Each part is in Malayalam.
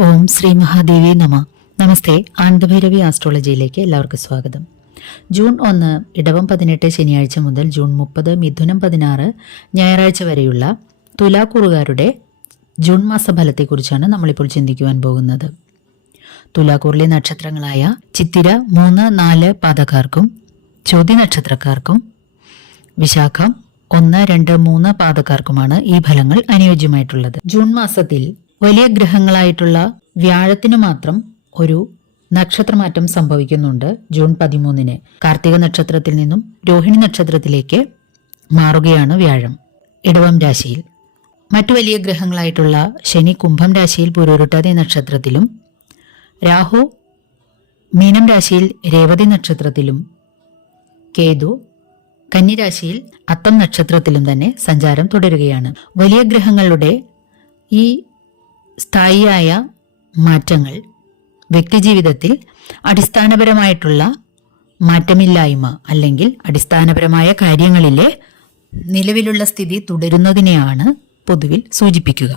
ഓം ശ്രീ മഹാദേവി നമ. നമസ്തേ ആനന്ദഭൈരവി ആസ്ട്രോളജിയിലേക്ക് എല്ലാവർക്കും സ്വാഗതം. ജൂൺ ഒന്ന് ഇടവം പതിനെട്ട് ശനിയാഴ്ച മുതൽ ജൂൺ മുപ്പത് മിഥുനം പതിനാറ് ഞായറാഴ്ച വരെയുള്ള തുലാക്കൂറുകാരുടെ ജൂൺ മാസ ഫലത്തെക്കുറിച്ചാണ് നമ്മളിപ്പോൾ ചിന്തിക്കുവാൻ പോകുന്നത്. തുലാക്കൂറിലെ നക്ഷത്രങ്ങളായ ചിത്തിര മൂന്ന് നാല് പാതക്കാർക്കും ചോതി നക്ഷത്രക്കാർക്കും വിശാഖം ഒന്ന് രണ്ട് മൂന്ന് പാതക്കാർക്കുമാണ് ഈ ഫലങ്ങൾ അനുയോജ്യമായിട്ടുള്ളത്. ജൂൺ മാസത്തിൽ വലിയ ഗ്രഹങ്ങളായിട്ടുള്ള വ്യാഴത്തിന് മാത്രം ഒരു നക്ഷത്രമാറ്റം സംഭവിക്കുന്നുണ്ട് ജൂൺ പതിമൂന്നിന്. കാർത്തിക നക്ഷത്രത്തിൽ നിന്നും രോഹിണി നക്ഷത്രത്തിലേക്ക് മാറുകയാണ് വ്യാഴം. ഇടവം രാശിയിൽ. മറ്റു വലിയ ഗ്രഹങ്ങളായിട്ടുള്ള ശനി കുംഭം രാശിയിൽ പുരുരുട്ടാതി നക്ഷത്രത്തിലും രാഹു മീനം രാശിയിൽ രേവതി നക്ഷത്രത്തിലും കേതു കന്നിരാശിയിൽ അത്തം നക്ഷത്രത്തിലും തന്നെ സഞ്ചാരം തുടരുകയാണ്. വലിയ ഗ്രഹങ്ങളുടെ ഈ സ്ഥായിയായ മാറ്റങ്ങൾ. വ്യക്തിജീവിതത്തിൽ അടിസ്ഥാനപരമായിട്ടുള്ള മാറ്റമില്ലായ്മ അല്ലെങ്കിൽ അടിസ്ഥാനപരമായ കാര്യങ്ങളിലെ നിലവിലുള്ള സ്ഥിതി തുടരുന്നതിനെയാണ് പൊതുവിൽ സൂചിപ്പിക്കുക.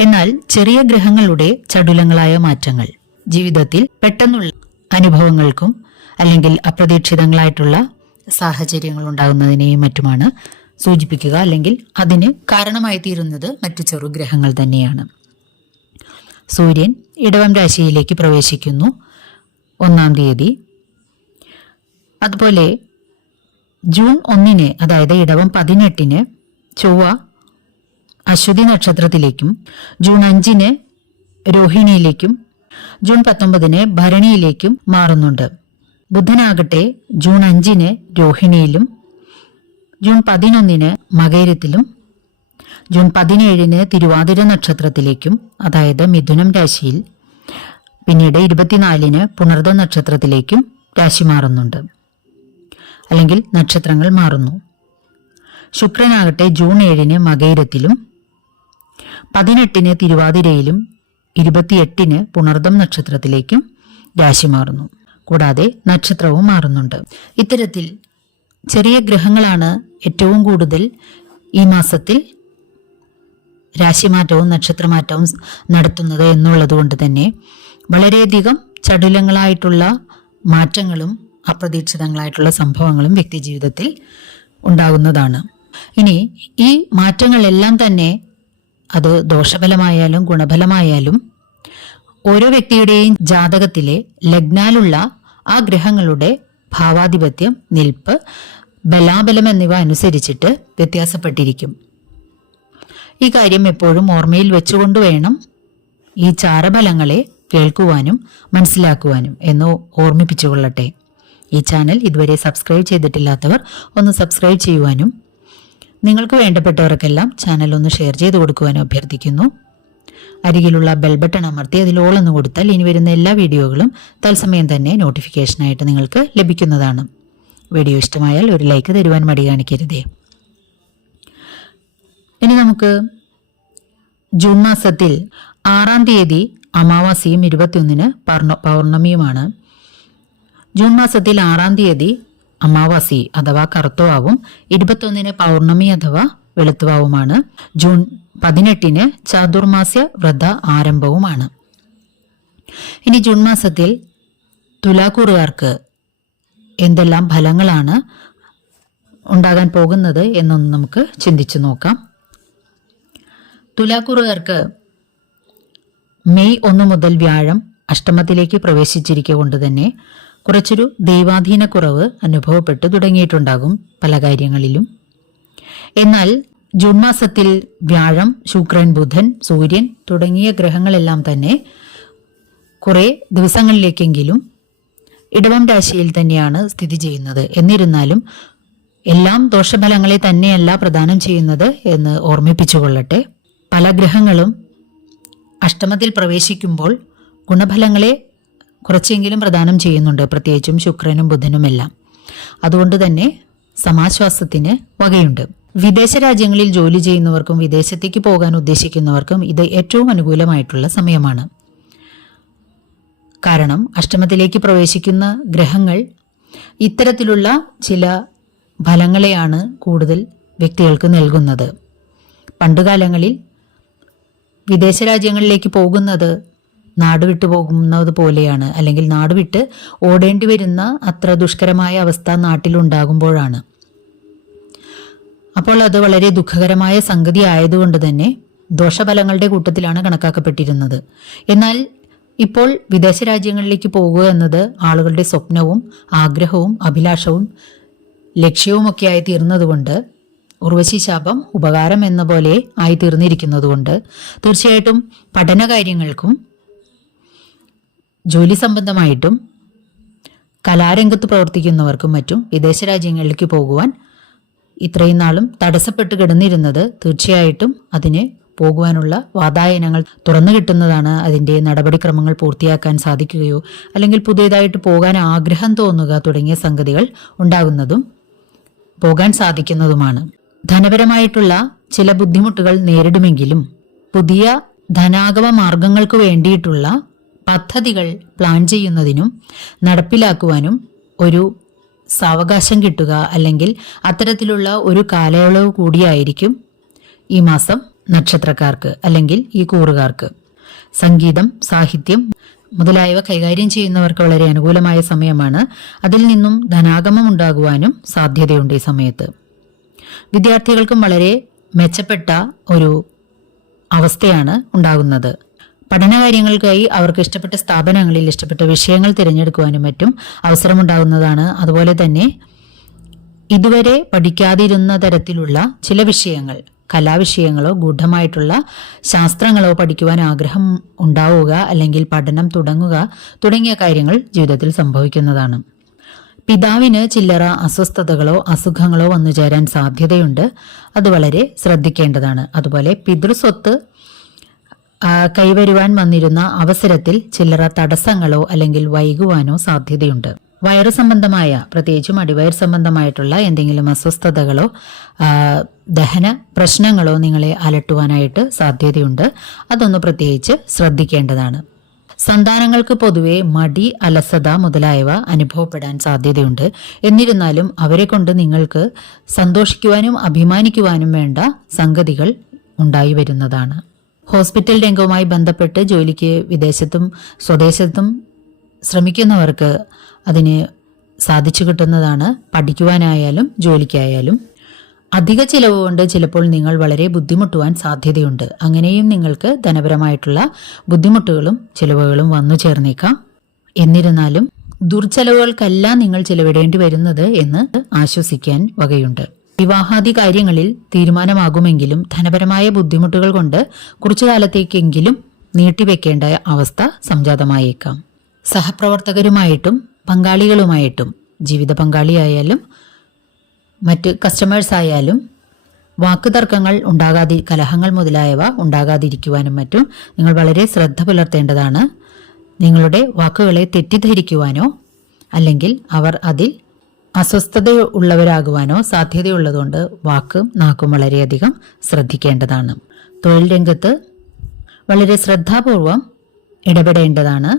എന്നാൽ ചെറിയ ഗ്രഹങ്ങളുടെ ചടുലങ്ങളായ മാറ്റങ്ങൾ ജീവിതത്തിൽ പെട്ടെന്നുള്ള അനുഭവങ്ങൾക്കും അല്ലെങ്കിൽ അപ്രതീക്ഷിതങ്ങളായിട്ടുള്ള സാഹചര്യങ്ങൾ ഉണ്ടാകുന്നതിനെയും മറ്റുമാണ് സൂചിപ്പിക്കുക അല്ലെങ്കിൽ അതിന് കാരണമായി തീരുന്നത് മറ്റു ചെറുഗ്രഹങ്ങൾ തന്നെയാണ്. സൂര്യൻ ഇടവം രാശിയിലേക്ക് പ്രവേശിക്കുന്നു. ഒന്നാം തീയതി. അതുപോലെ ജൂൺ ഒന്നിന് അതായത് ഇടവം പതിനെട്ടിന് ചൊവ്വ അശ്വതി നക്ഷത്രത്തിലേക്കും ജൂൺ അഞ്ചിന് രോഹിണിയിലേക്കും ജൂൺ പത്തൊമ്പതിന് ഭരണിയിലേക്കും മാറുന്നുണ്ട്. ബുധനാകട്ടെ ജൂൺ അഞ്ചിന് രോഹിണിയിലും ജൂൺ പതിനൊന്നിന് മകേരത്തിലും ജൂൺ പതിനേഴിന് തിരുവാതിര നക്ഷത്രത്തിലേക്കും അതായത് മിഥുനം രാശിയിൽ പിന്നീട് ഇരുപത്തിനാലിന് പുണർദ നക്ഷത്രത്തിലേക്കും രാശി മാറുന്നുണ്ട്. അല്ലെങ്കിൽ നക്ഷത്രങ്ങൾ മാറുന്നു. ശുക്രനാകട്ടെ ജൂൺ ഏഴിന് മകയിരത്തിലും പതിനെട്ടിന് തിരുവാതിരയിലും ഇരുപത്തിയെട്ടിന് പുണർദം നക്ഷത്രത്തിലേക്കും രാശി മാറുന്നു. കൂടാതെ നക്ഷത്രവും മാറുന്നുണ്ട്. ഇത്തരത്തിൽ ചെറിയ ഗ്രഹങ്ങളാണ് ഏറ്റവും കൂടുതൽ ഈ മാസത്തിൽ രാശിമാറ്റവും നക്ഷത്രമാറ്റവും നടത്തുന്നത് എന്നുള്ളത് കൊണ്ട് തന്നെ വളരെയധികം ചടുലങ്ങളായിട്ടുള്ള മാറ്റങ്ങളും അപ്രതീക്ഷിതങ്ങളായിട്ടുള്ള സംഭവങ്ങളും വ്യക്തിജീവിതത്തിൽ ഉണ്ടാകുന്നതാണ്. ഇനി ഈ മാറ്റങ്ങളെല്ലാം തന്നെ അത് ദോഷഫലമായാലും ഗുണഫലമായാലും ഓരോ വ്യക്തിയുടെയും ജാതകത്തിലെ ലഗ്നാലുള്ള ആ ഗ്രഹങ്ങളുടെ ഭാവാധിപത്യം നിൽപ്പ് ബലാബലം എന്നിവ അനുസരിച്ചിട്ട് വ്യത്യാസപ്പെട്ടിരിക്കും. ഈ കാര്യം എപ്പോഴും ഓർമ്മയിൽ വെച്ചുകൊണ്ട് വേണം ഈ ചാരബലങ്ങളെ കേൾക്കുവാനും മനസ്സിലാക്കുവാനും എന്ന് ഓർമ്മിപ്പിച്ചുകൊള്ളട്ടെ ഈ ചാനൽ ഇതുവരെ സബ്സ്ക്രൈബ് ചെയ്തിട്ടില്ലാത്തവർ ഒന്ന് സബ്സ്ക്രൈബ് ചെയ്യുവാനും നിങ്ങൾക്ക് വേണ്ടപ്പെട്ടവർക്കെല്ലാം ചാനൽ ഒന്ന് ഷെയർ ചെയ്ത് കൊടുക്കുവാനും അഭ്യർത്ഥിക്കുന്നു. അരികിലുള്ള ബെൽ ബട്ടൺ അമർത്തി അതിൽ ഓളൊന്ന് കൊടുത്താൽ ഇനി വരുന്ന എല്ലാ വീഡിയോകളും തത്സമയം തന്നെ നോട്ടിഫിക്കേഷനായിട്ട് നിങ്ങൾക്ക് ലഭിക്കുന്നതാണ്. വീഡിയോ ഇഷ്ടമായാൽ ഒരു ലൈക്ക് തരുവാൻ മടി കാണിക്കരുതേ. ഇനി നമുക്ക് ജൂൺ മാസത്തിൽ ആറാം തീയതി അമാവാസിയും ഇരുപത്തിയൊന്നിന് പർണ പൗർണമിയുമാണ്. ജൂൺ മാസത്തിൽ ആറാം തീയതി അമാവാസി അഥവാ കറുത്തുവാവും ഇരുപത്തൊന്നിന് പൗർണമി അഥവാ വെളുത്തുവാവുമാണ്. ജൂൺ പതിനെട്ടിന് ചാതുർമാസ്യ വ്രത ആരംഭവുമാണ്. ഇനി ജൂൺ മാസത്തിൽ തുലാക്കൂറുകാർക്ക് എന്തെല്ലാം ഫലങ്ങളാണ് ഉണ്ടാകാൻ പോകുന്നത് എന്നൊന്ന് നമുക്ക് ചിന്തിച്ചു നോക്കാം. തുലാക്കൂറുകാർക്ക് മെയ് ഒന്ന് മുതൽ വ്യാഴം അഷ്ടമത്തിലേക്ക് പ്രവേശിച്ചിരിക്കുക കൊണ്ട് തന്നെ കുറച്ചൊരു ദൈവാധീന കുറവ് അനുഭവപ്പെട്ടു തുടങ്ങിയിട്ടുണ്ടാകും പല കാര്യങ്ങളിലും. എന്നാൽ ജൂൺ മാസത്തിൽ വ്യാഴം ശുക്രൻ ബുധൻ സൂര്യൻ തുടങ്ങിയ ഗ്രഹങ്ങളെല്ലാം തന്നെ കുറെ ദിവസങ്ങളിലേക്കെങ്കിലും ഇടവം രാശിയിൽ തന്നെയാണ് സ്ഥിതി ചെയ്യുന്നത്. എന്നിരുന്നാലും എല്ലാം ദോഷഫലങ്ങളെ തന്നെയല്ല പ്രദാനം ചെയ്യുന്നത് എന്ന് ഓർമ്മിപ്പിച്ചുകൊള്ളട്ടെ. പല ഗ്രഹങ്ങളും അഷ്ടമത്തിൽ പ്രവേശിക്കുമ്പോൾ ഗുണഫലങ്ങളെ കുറച്ചെങ്കിലും പ്രദാനം ചെയ്യുന്നുണ്ട്. പ്രത്യേകിച്ചും ശുക്രനും ബുധനുമെല്ലാം അതുകൊണ്ട് തന്നെ സമാശ്വാസത്തിന് വകയുണ്ട്. വിദേശ രാജ്യങ്ങളിൽ ജോലി ചെയ്യുന്നവർക്കും വിദേശത്തേക്ക് പോകാൻ ഉദ്ദേശിക്കുന്നവർക്കും ഇത് ഏറ്റവും അനുകൂലമായിട്ടുള്ള സമയമാണ്. കാരണം അഷ്ടമത്തിലേക്ക് പ്രവേശിക്കുന്ന ഗ്രഹങ്ങൾ ഇത്തരത്തിലുള്ള ചില ഫലങ്ങളെയാണ് കൂടുതൽ വ്യക്തികൾക്ക് നൽകുന്നത്. പണ്ടുകാലങ്ങളിൽ വിദേശ രാജ്യങ്ങളിലേക്ക് പോകുന്നത് നാടുവിട്ട് പോകുന്നത് പോലെയാണ്. അല്ലെങ്കിൽ നാടുവിട്ട് ഓടേണ്ടി വരുന്ന അത്ര ദുഷ്കരമായ അവസ്ഥ നാട്ടിലുണ്ടാകുമ്പോഴാണ് അപ്പോൾ അത് വളരെ ദുഃഖകരമായ സംഗതി ആയതുകൊണ്ട് തന്നെ ദോഷഫലങ്ങളുടെ കൂട്ടത്തിലാണ് കണക്കാക്കപ്പെട്ടിരുന്നത്. എന്നാൽ ഇപ്പോൾ വിദേശ രാജ്യങ്ങളിലേക്ക് പോകുക എന്നത് ആളുകളുടെ സ്വപ്നവും ആഗ്രഹവും അഭിലാഷവും ലക്ഷ്യവുമൊക്കെയായി തീർന്നതുകൊണ്ട് ഉർവശി ശാപം ഉപകാരം എന്ന പോലെ ആയി തീർന്നിരിക്കുന്നതുകൊണ്ട് തീർച്ചയായിട്ടും പഠന കാര്യങ്ങൾക്കും ജോലി സംബന്ധമായിട്ടും കലാരംഗത്ത് പ്രവർത്തിക്കുന്നവർക്കും മറ്റും വിദേശ രാജ്യങ്ങളിലേക്ക് പോകുവാൻ ഇത്രയും നാളും തടസ്സപ്പെട്ട് കിടന്നിരുന്നത് തീർച്ചയായിട്ടും അതിന് പോകുവാനുള്ള വാതായനങ്ങൾ തുറന്നു കിട്ടുന്നതാണ് അതിന്റെ നടപടിക്രമങ്ങൾ പൂർത്തിയാക്കാൻ സാധിക്കുകയോ അല്ലെങ്കിൽ പുതിയതായിട്ട് പോകാൻ ആഗ്രഹം തോന്നുക തുടങ്ങിയ സംഗതികൾ ഉണ്ടാകുന്നതും പോകാൻ സാധിക്കുന്നതുമാണ്. ധനപരമായിട്ടുള്ള ചില ബുദ്ധിമുട്ടുകൾ നേരിടുമെങ്കിലും പുതിയ ധനാഗമ മാർഗങ്ങൾക്ക് വേണ്ടിയിട്ടുള്ള പദ്ധതികൾ പ്ലാൻ ചെയ്യുന്നതിനും നടപ്പിലാക്കുവാനും ഒരു സാവകാശം കിട്ടുക അല്ലെങ്കിൽ അത്തരത്തിലുള്ള ഒരു കാലയളവ് കൂടിയായിരിക്കും ഈ മാസം നക്ഷത്രക്കാർക്ക് അല്ലെങ്കിൽ ഈ കൂറുകാർക്ക്. സംഗീതം സാഹിത്യം മുതലായവ കൈകാര്യം ചെയ്യുന്നവർക്ക് വളരെ അനുകൂലമായ സമയമാണ്. അതിൽ നിന്നും ധനാഗമം ഉണ്ടാകുവാനും സാധ്യതയുണ്ട് ഈ സമയത്ത്. വിദ്യാർത്ഥികൾക്കും വളരെ മെച്ചപ്പെട്ട ഒരു അവസ്ഥയാണ് ഉണ്ടാകുന്നത്. പഠനകാര്യങ്ങൾക്കായി അവർക്ക് ഇഷ്ടപ്പെട്ട സ്ഥാപനങ്ങളിൽ ഇഷ്ടപ്പെട്ട വിഷയങ്ങൾ തിരഞ്ഞെടുക്കുവാനും മറ്റും അവസരമുണ്ടാകുന്നതാണ്. അതുപോലെ തന്നെ ഇതുവരെ പഠിക്കാതിരുന്ന തരത്തിലുള്ള ചില വിഷയങ്ങൾ കലാവിഷയങ്ങളോ ഗൂഢമായിട്ടുള്ള ശാസ്ത്രങ്ങളോ പഠിക്കുവാൻ ആഗ്രഹം ഉണ്ടാവുക അല്ലെങ്കിൽ പഠനം തുടങ്ങുക തുടങ്ങിയ കാര്യങ്ങൾ ജീവിതത്തിൽ സംഭവിക്കുന്നതാണ്. പിതാവിന് ചില്ലറ അസ്വസ്ഥതകളോ അസുഖങ്ങളോ വന്നു ചേരാൻ സാധ്യതയുണ്ട്. അത് വളരെ ശ്രദ്ധിക്കേണ്ടതാണ്. അതുപോലെ പിതൃസ്വത്ത് കൈവരുവാൻ വന്നിരുന്ന അവസരത്തിൽ ചില്ലറ തടസ്സങ്ങളോ അല്ലെങ്കിൽ വൈകുവാനോ സാധ്യതയുണ്ട്. വയറു സംബന്ധമായ പ്രത്യേകിച്ചും അടിവയർ സംബന്ധമായിട്ടുള്ള എന്തെങ്കിലും അസ്വസ്ഥതകളോ ദഹന പ്രശ്നങ്ങളോ നിങ്ങളെ അലട്ടുവാനായിട്ട് സാധ്യതയുണ്ട്. അതൊന്ന് പ്രത്യേകിച്ച് ശ്രദ്ധിക്കേണ്ടതാണ്. സന്താനങ്ങൾക്ക് പൊതുവെ മടി അലസത മുതലായവ അനുഭവപ്പെടാൻ സാധ്യതയുണ്ട്. എന്നിരുന്നാലും അവരെ കൊണ്ട് നിങ്ങൾക്ക് സന്തോഷിക്കുവാനും അഭിമാനിക്കുവാനും വേണ്ട സംഗതികൾ ഉണ്ടായി വരുന്നതാണ്. ഹോസ്പിറ്റൽ രംഗവുമായി ബന്ധപ്പെട്ട് ജോലിക്ക് വിദേശത്തും സ്വദേശത്തും ശ്രമിക്കുന്നവർക്ക് അതിന് സാധിച്ചു കിട്ടുന്നതാണ്. പഠിക്കുവാനായാലും ജോലിക്കായാലും അധിക ചിലവ് കൊണ്ട് ചിലപ്പോൾ നിങ്ങൾ വളരെ ബുദ്ധിമുട്ടുവാൻ സാധ്യതയുണ്ട്. അങ്ങനെയും നിങ്ങൾക്ക് ധനപരമായിട്ടുള്ള ബുദ്ധിമുട്ടുകളും ചിലവുകളും വന്നു ചേർന്നേക്കാം. എന്നിരുന്നാലും ദുർച്ചെലവുകൾക്കല്ല നിങ്ങൾ ചിലവിടേണ്ടി വരുന്നത് എന്ന് ആശ്വസിക്കാൻ വകയുണ്ട്. വിവാഹാദി കാര്യങ്ങളിൽ തീരുമാനമാകുമെങ്കിലും ധനപരമായ ബുദ്ധിമുട്ടുകൾ കൊണ്ട് കുറച്ചു കാലത്തേക്കെങ്കിലും നീട്ടിവെക്കേണ്ട അവസ്ഥ സംജാതമായേക്കാം. സഹപ്രവർത്തകരുമായിട്ടും പങ്കാളികളുമായിട്ടും ജീവിത പങ്കാളിയായാലും മറ്റ് കസ്റ്റമേഴ്സ് ആയാലും വാക്കുതർക്കങ്ങൾ ഉണ്ടാകാതി കലഹങ്ങൾ മുതലായവ ഉണ്ടാകാതിരിക്കുവാനും മറ്റും നിങ്ങൾ വളരെ ശ്രദ്ധ പുലർത്തേണ്ടതാണ്. നിങ്ങളുടെ വാക്കുകളെ തെറ്റിദ്ധരിക്കുവാനോ അല്ലെങ്കിൽ അവർ അതിൽ അസ്വസ്ഥത ഉള്ളവരാകുവാനോ സാധ്യതയുള്ളതുകൊണ്ട് വാക്കും നാക്കും വളരെയധികം ശ്രദ്ധിക്കേണ്ടതാണ്. തൊഴിൽ രംഗത്ത് വളരെ ശ്രദ്ധാപൂർവം ഇടപെടേണ്ടതാണ്.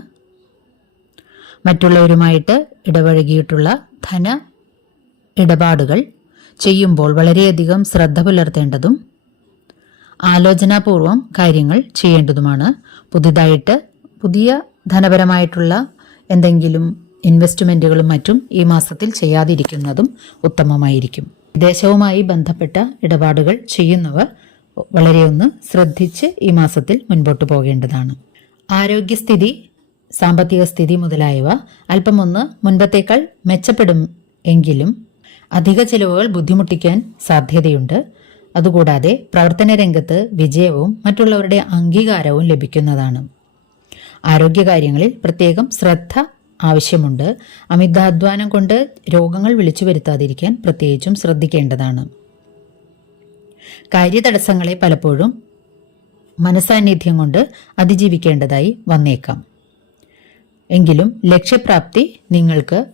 മറ്റുള്ളവരുമായിട്ട് ഇടപഴകിയിട്ടുള്ള ധന ഇടപാടുകൾ ചെയ്യുമ്പോൾ വളരെയധികം ശ്രദ്ധ പുലർത്തേണ്ടതും ആലോചനാപൂർവം കാര്യങ്ങൾ ചെയ്യേണ്ടതുമാണ്. പുതിയതായിട്ട് പുതിയ ധനപരമായിട്ടുള്ള എന്തെങ്കിലും ഇൻവെസ്റ്റ്മെന്റുകളും മറ്റും ഈ മാസത്തിൽ ചെയ്യാതിരിക്കുന്നതും ഉത്തമമായിരിക്കും. വിദേശവുമായി ബന്ധപ്പെട്ട ഇടപാടുകൾ ചെയ്യുന്നവർ വളരെയൊന്ന് ശ്രദ്ധിച്ച് ഈ മാസത്തിൽ മുൻപോട്ട് പോകേണ്ടതാണ്. ആരോഗ്യസ്ഥിതി സാമ്പത്തിക സ്ഥിതി മുതലായവ അല്പമൊന്ന് മുൻപത്തേക്കാൾ മെച്ചപ്പെടും എങ്കിലും അധിക ചിലവുകൾ ബുദ്ധിമുട്ടിക്കാൻ സാധ്യതയുണ്ട്. അതുകൂടാതെ പ്രവർത്തന രംഗത്ത് വിജയവും മറ്റുള്ളവരുടെ അംഗീകാരവും ലഭിക്കുന്നതാണ്. ആരോഗ്യകാര്യങ്ങളിൽ പ്രത്യേകം ശ്രദ്ധ ആവശ്യമുണ്ട്. അമിതാധ്വാനം കൊണ്ട് രോഗങ്ങൾ വിളിച്ചു വരുത്താതിരിക്കാൻ പ്രത്യേകിച്ചും ശ്രദ്ധിക്കേണ്ടതാണ്. കാര്യതടസ്സങ്ങളെ പലപ്പോഴും മനസാന്നിധ്യം കൊണ്ട് അതിജീവിക്കേണ്ടതായി വന്നേക്കാം. എങ്കിലും ലക്ഷ്യപ്രാപ്തി നിങ്ങൾക്ക്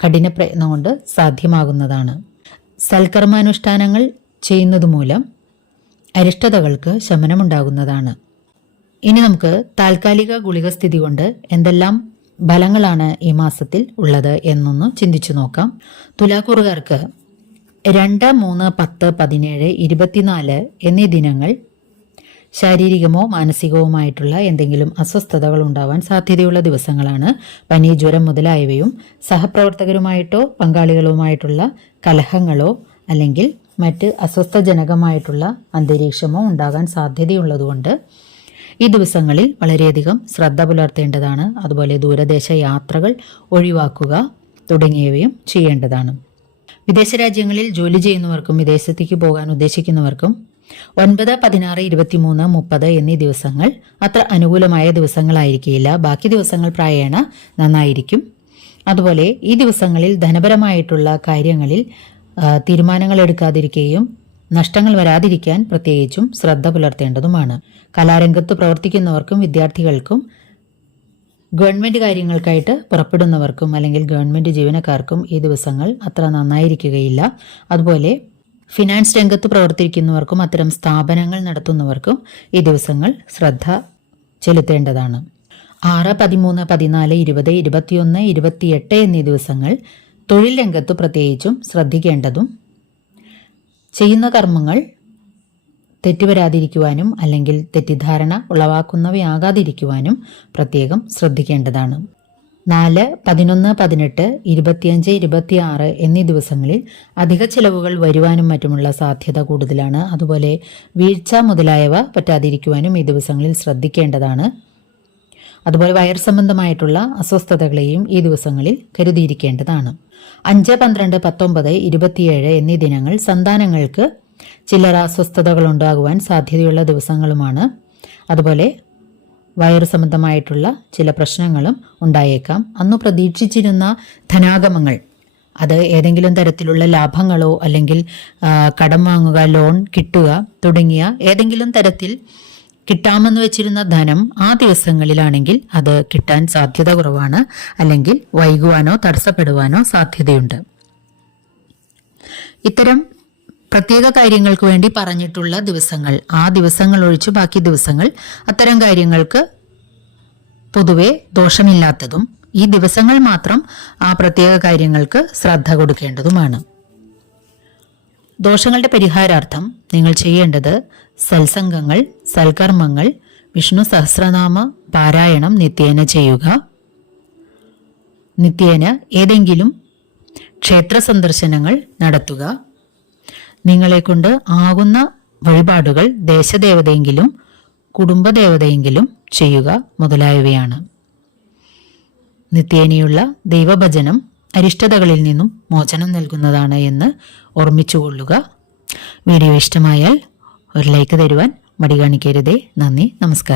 കഠിന പ്രയത്നം കൊണ്ട് സാധ്യമാകുന്നതാണ്. സൽക്കർമാനുഷ്ഠാനങ്ങൾ ചെയ്യുന്നത് മൂലം അരിഷ്ടതകൾക്ക് ശമനമുണ്ടാകുന്നതാണ്. ഇനി നമുക്ക് താൽക്കാലിക ഗുളിക സ്ഥിതി കൊണ്ട് എന്തെല്ലാം ഫലങ്ങളാണ് ഈ മാസത്തിൽ ഉള്ളത് എന്നൊന്ന് ചിന്തിച്ചു നോക്കാം. തുലാക്കൂറുകാർക്ക് രണ്ട് മൂന്ന് പത്ത് പതിനേഴ് ഇരുപത്തിനാല് എന്നീ ദിനങ്ങൾ ശാരീരികമോ മാനസികവുമായിട്ടുള്ള എന്തെങ്കിലും അസ്വസ്ഥതകൾ ഉണ്ടാവാൻ സാധ്യതയുള്ള ദിവസങ്ങളാണ് പനി ജ്വരം മുതലായവയും സഹപ്രവർത്തകരുമായിട്ടോ പങ്കാളികളുമായിട്ടുള്ള കലഹങ്ങളോ അല്ലെങ്കിൽ മറ്റ് അസ്വസ്ഥജനകമായിട്ടുള്ള അന്തരീക്ഷമോ ഉണ്ടാകാൻ സാധ്യതയുള്ളതുകൊണ്ട് ഈ ദിവസങ്ങളിൽ വളരെയധികം ശ്രദ്ധ പുലർത്തേണ്ടതാണ്. അതുപോലെ ദൂരദേശ യാത്രകൾ ഒഴിവാക്കുക തുടങ്ങിയവയും ചെയ്യേണ്ടതാണ്. വിദേശ രാജ്യങ്ങളിൽ ജോലി ചെയ്യുന്നവർക്കും വിദേശത്തേക്ക് പോകാൻ ഉദ്ദേശിക്കുന്നവർക്കും ഒൻപത് പതിനാറ് ഇരുപത്തിമൂന്ന് മുപ്പത് എന്നീ ദിവസങ്ങൾ അത്ര അനുകൂലമായ ദിവസങ്ങളായിരിക്കില്ല ബാക്കി ദിവസങ്ങൾ പ്രായേണ നന്നായിരിക്കും. അതുപോലെ ഈ ദിവസങ്ങളിൽ ധനപരമായിട്ടുള്ള കാര്യങ്ങളിൽ തീരുമാനങ്ങൾ എടുക്കാതിരിക്കുകയും നഷ്ടങ്ങൾ വരാതിരിക്കാൻ പ്രത്യേകിച്ചും ശ്രദ്ധ പുലർത്തേണ്ടതുമാണ്. കലാരംഗത്ത് പ്രവർത്തിക്കുന്നവർക്കും വിദ്യാർത്ഥികൾക്കും ഗവൺമെന്റ് കാര്യങ്ങൾക്കായിട്ട് പുറപ്പെടുന്നവർക്കും അല്ലെങ്കിൽ ഗവൺമെന്റ് ജീവനക്കാർക്കും ഈ ദിവസങ്ങൾ അത്ര നന്നായിരിക്കുകയില്ല. അതുപോലെ ഫിനാൻസ് രംഗത്ത് പ്രവർത്തിക്കുന്നവർക്കും അത്തരം സ്ഥാപനങ്ങൾ നടത്തുന്നവർക്കും ഈ ദിവസങ്ങൾ ശ്രദ്ധ ചെലുത്തേണ്ടതാണ്. ആറ് പതിമൂന്ന് പതിനാല് ഇരുപത് ഇരുപത്തിയൊന്ന് ഇരുപത്തിയെട്ട് എന്നീ ദിവസങ്ങൾ തൊഴിൽ രംഗത്ത് പ്രത്യേകിച്ചും ശ്രദ്ധിക്കേണ്ടതും ചെയ്യുന്ന കർമ്മങ്ങൾ തെറ്റുവരാതിരിക്കുവാനും അല്ലെങ്കിൽ തെറ്റിദ്ധാരണ ഉളവാക്കുന്നവയാകാതിരിക്കുവാനും പ്രത്യേകം ശ്രദ്ധിക്കേണ്ടതാണ്. നാല് പതിനൊന്ന് പതിനെട്ട് ഇരുപത്തിയഞ്ച് ഇരുപത്തിയാറ് എന്നീ ദിവസങ്ങളിൽ അധിക ചിലവുകൾ വരുവാനും മറ്റുമുള്ള സാധ്യത കൂടുതലാണ്. അതുപോലെ വീഴ്ച മുതലായവ പറ്റാതിരിക്കുവാനും ഈ ദിവസങ്ങളിൽ ശ്രദ്ധിക്കേണ്ടതാണ്. അതുപോലെ വയർ സംബന്ധമായിട്ടുള്ള അസ്വസ്ഥതകളെയും ഈ ദിവസങ്ങളിൽ കരുതിയിരിക്കേണ്ടതാണ്. അഞ്ച് പന്ത്രണ്ട് പത്തൊമ്പത് ഇരുപത്തിയേഴ് എന്നീ ദിനങ്ങൾ സന്താനങ്ങൾക്ക് ചില്ലറ അസ്വസ്ഥതകൾ ഉണ്ടാകുവാൻ സാധ്യതയുള്ള ദിവസങ്ങളുമാണ്. അതുപോലെ വയറു സംബന്ധമായിട്ടുള്ള ചില പ്രശ്നങ്ങളും ഉണ്ടായേക്കാം. അന്ന് പ്രതീക്ഷിച്ചിരുന്ന ധനാഗമങ്ങൾ അത് ഏതെങ്കിലും തരത്തിലുള്ള ലാഭങ്ങളോ അല്ലെങ്കിൽ കടം വാങ്ങുക ലോൺ കിട്ടുക തുടങ്ങിയ ഏതെങ്കിലും തരത്തിൽ കിട്ടാമെന്ന് വെച്ചിരുന്ന ധനം ആ ദിവസങ്ങളിലാണെങ്കിൽ അത് കിട്ടാൻ സാധ്യത കുറവാണ്. അല്ലെങ്കിൽ വൈകുവാനോ തടസ്സപ്പെടുവാനോ സാധ്യതയുണ്ട്. ഇത്തരം പ്രത്യേക കാര്യങ്ങൾക്ക് വേണ്ടി പറഞ്ഞിട്ടുള്ള ദിവസങ്ങൾ. ആ ദിവസങ്ങൾ ഒഴിച്ച് ബാക്കി ദിവസങ്ങൾ അത്തരം കാര്യങ്ങൾക്ക് പൊതുവെ ദോഷമില്ലാത്തതും ഈ ദിവസങ്ങൾ മാത്രം ആ പ്രത്യേക കാര്യങ്ങൾക്ക് ശ്രദ്ധ കൊടുക്കേണ്ടതുമാണ്. ദോഷങ്ങളുടെ പരിഹാരാർത്ഥം നിങ്ങൾ ചെയ്യേണ്ടത് സത്സംഗങ്ങൾ സൽക്കർമ്മങ്ങൾ വിഷ്ണു സഹസ്രനാമ പാരായണം നിത്യേന ചെയ്യുക. നിത്യേന ഏതെങ്കിലും ക്ഷേത്ര സന്ദർശനങ്ങൾ നടത്തുക. നിങ്ങളെ കൊണ്ട് ആകുന്ന വഴിപാടുകൾ ദേശദേവതയെങ്കിലും കുടുംബദേവതയെങ്കിലും ചെയ്യുക മുതലായവയാണ്. നിത്യേനയുള്ള ദൈവഭജനം അരിഷ്ടതകളിൽ നിന്നും മോചനം നൽകുന്നതാണ് എന്ന് ഓർമ്മിച്ചുകൊള്ളുക. വീഡിയോ ഇഷ്ടമായാൽ ഒരു ലൈക്ക് തരുവാൻ മടി കാണിക്കരുതേ. നന്ദി നമസ്കാരം.